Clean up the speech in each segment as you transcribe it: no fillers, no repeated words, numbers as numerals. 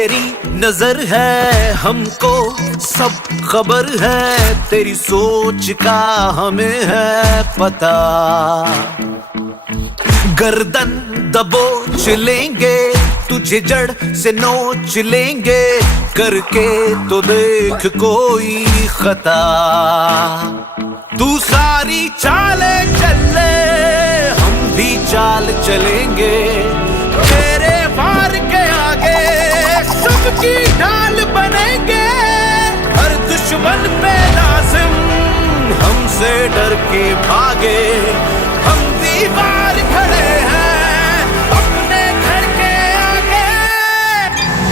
तेरी नजर है हमको सब खबर है, तेरी सोच का हमें है पता। गर्दन दबोच लेंगे, तुझे जड़ से नोच लेंगे, करके तो देख कोई खता। तू सारी चाले चले, हम भी चाल चलेंगे, तेरे वार के आगे सबकी ढाल बनेंगे। हर दुश्मन पे लाजिम हमसे डर के भागे, हम दीवार खड़े हैं अपने घर के आगे।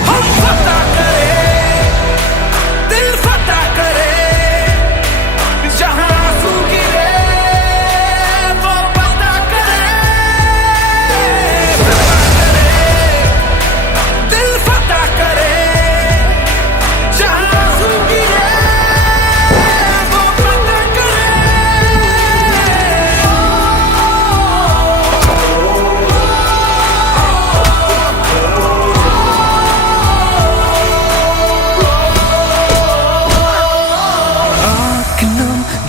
हम फतह करें, दिल फतह करें, जहां आंसू गिरे वो पता करें। दिल फतह करें, जहां आंसू गिरे वो पता करें।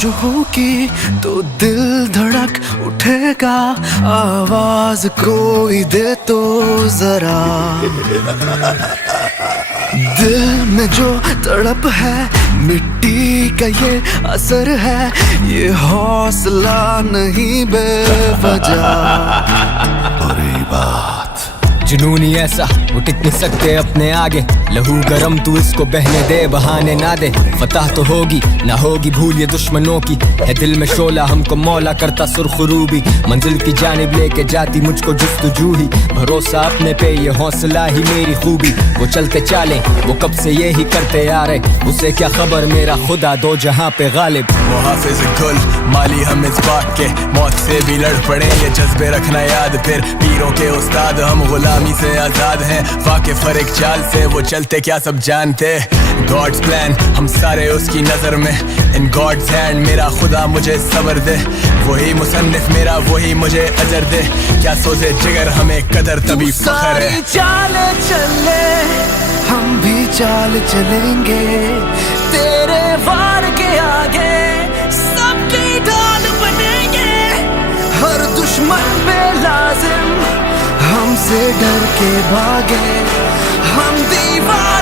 जो होगी तो दिल धड़क उठेगा, आवाज कोई दे तो जरा। दिल में जो तड़प है मिट्टी का ये असर है, ये हौसला नहीं बेवजह। बुरी बात जुनूनी ऐसा वो टिक नहीं सकते अपने आगे, लहू गरम तू इसको बहने दे, बहाने ना दे। फतह तो होगी ना होगी भूल ये दुश्मनों की, है दिल में शोला हमको मौला करता सुरखरूबी। मंजिल की जानिब लेके जाती मुझको जुस्तजू ही, भरोसा अपने पे ये हौसला ही मेरी खूबी। वो चलते चाले वो कब से ये ही करते आ रहे, उसे क्या खबर मेरा खुदा दो जहां पे गालिब। मुहाफिज गुल माली हम इस बात के, मौत से भी लड़ पड़े ये जज्बे रखना याद, फिर पीरों के उस्ताद हम गुलामी से आजाद हैं। वाकिफ हर एक चाल से वो चलते क्या सब जानते, गॉड्स प्लान हम सारे उसकी नजर में, इन गॉड्स हैंड मेरा खुदा मुझे सबर दे। वही मुसन्निफ मेरा वही मुझे अजर दे, क्या सोचे जिगर हमें कदर तभी फखर है। चाले चले हम भी चाल चलेंगे, तेरे वार के आगे सबकी ढाल बनेंगे। हर दुश्मन पे लाजिम हमसे डर के भागे, हम दीवार